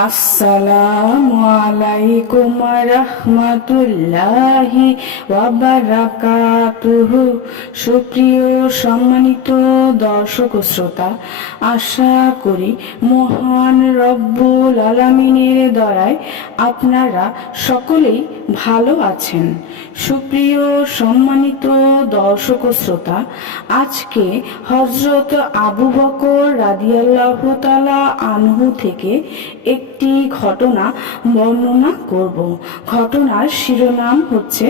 আসসালামু আলাইকুম রহমতুল্লাহি ওয়া বারাকাতুহু। সুপ্রিয় সম্মানিত দর্শক ও শ্রোতা, আশা করি মহান রব্বুল আলামিনের দয়ায় আপনারা সকলেই ভালো আছেন। সুপ্রিয় সম্মানিত দর্শক ও শ্রোতা, আজকে হযরত আবু বকর রাদিয়াল্লাহু তাআলা আনহু থেকে একটি ঘটনা বর্ণনা করব। ঘটনার শিরোনাম হচ্ছে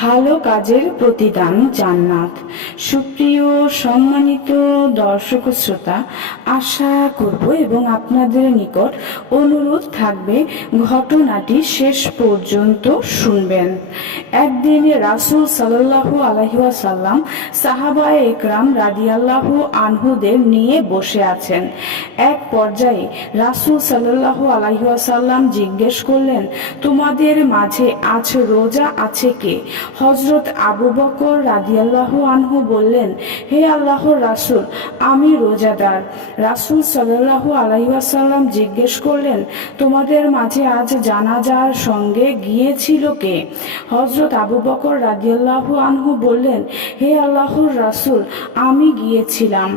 ভালো কাজের প্রতিদান জান্নাত। সুপ্রিয় সম্মানিত দর্শক শ্রোতা, আশা করব এবং আপনাদের নিকট অনুরোধ থাকবে ঘটনাটি শেষ পর্যন্ত শুনবেন। একদিন রাসূল সাল্লাল্লাহু আলাইহি ওয়াসাল্লাম সাহাবায়ে ইকরাম রাদিয়াল্লাহু আনহুদের নিয়ে বসে আছেন। এক পর্যায়ে রাসূল সাল্লাল্লাহু আলাইহি ওয়াসাল্লাম জিজ্ঞেস করলেন, তোমাদের মাঝে আজ রোজা আছে কে? হযরত আবু বকর রাদিয়াল্লাহু আনহু বললেন, হে আল্লাহর রাসূল, আমি রোজাদার। রাসূল সাল্লাল্লাহু আলাইহি ওয়াসাল্লাম জিজ্ঞেস করলেন, তোমাদের মাঝে আজ জানাজার সঙ্গে গিয়েছিল কে? হযরত আবু বকর রাদিয়াল্লাহু আনহু বললেন, হে আল্লাহর রাসূল, আমি গিয়েছিলাম।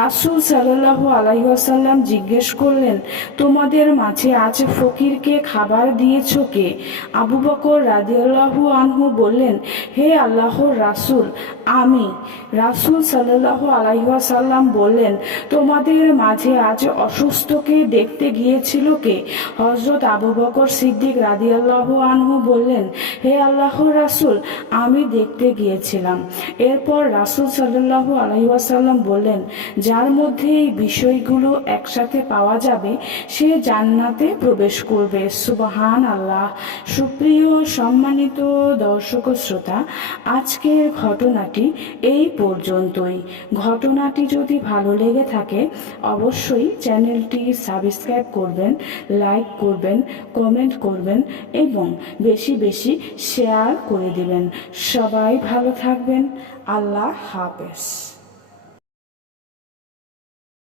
রাসূল সাল্লাল্লাহু আলাইহি ওয়াসাল্লাম জিজ্ঞেস করলেন, তোমাদের মাঝে আজ ফকিরকে খাবার দিয়েছ কে? আবু বকর রাদিয়াল্লাহু আনহু বললেন, হে আল্লাহর রাসূল, আমি। রাসূল সাল্লাল্লাহু আলাইহি ওয়াসাল্লাম বললেন, তোমাদের মাঝে আজ অসুস্থকে দেখতে গিয়েছিল কে? হযরত আবু বকর সিদ্দিক রাদিয়াল্লাহু আনহু বললেন, হে আল্লাহর রাসূল, আমি দেখতে গিয়েছিলাম। এরপর রাসূল সাল্লাল্লাহু আলাইহি ওয়াসাল্লাম বললেন, যার মধ্যে এই বিষয়গুলো একসাথে পাওয়া যাবে সে জান্নাতে প্রবেশ করবে। সুবহানাল্লাহ। সুপ্রিয় সম্মানিত দর্শক ও শ্রোতা, আজকের ঘটনাটি এই পর্যন্তই। ঘটনাটি যদি ভালো লেগে থাকে অবশ্যই চ্যানেলটি সাবস্ক্রাইব করবেন, লাইক করবেন, কমেন্ট করবেন এবং বেশি বেশি শেয়ার করে দিবেন। সবাই ভালো থাকবেন। আল্লাহ হাফেজ।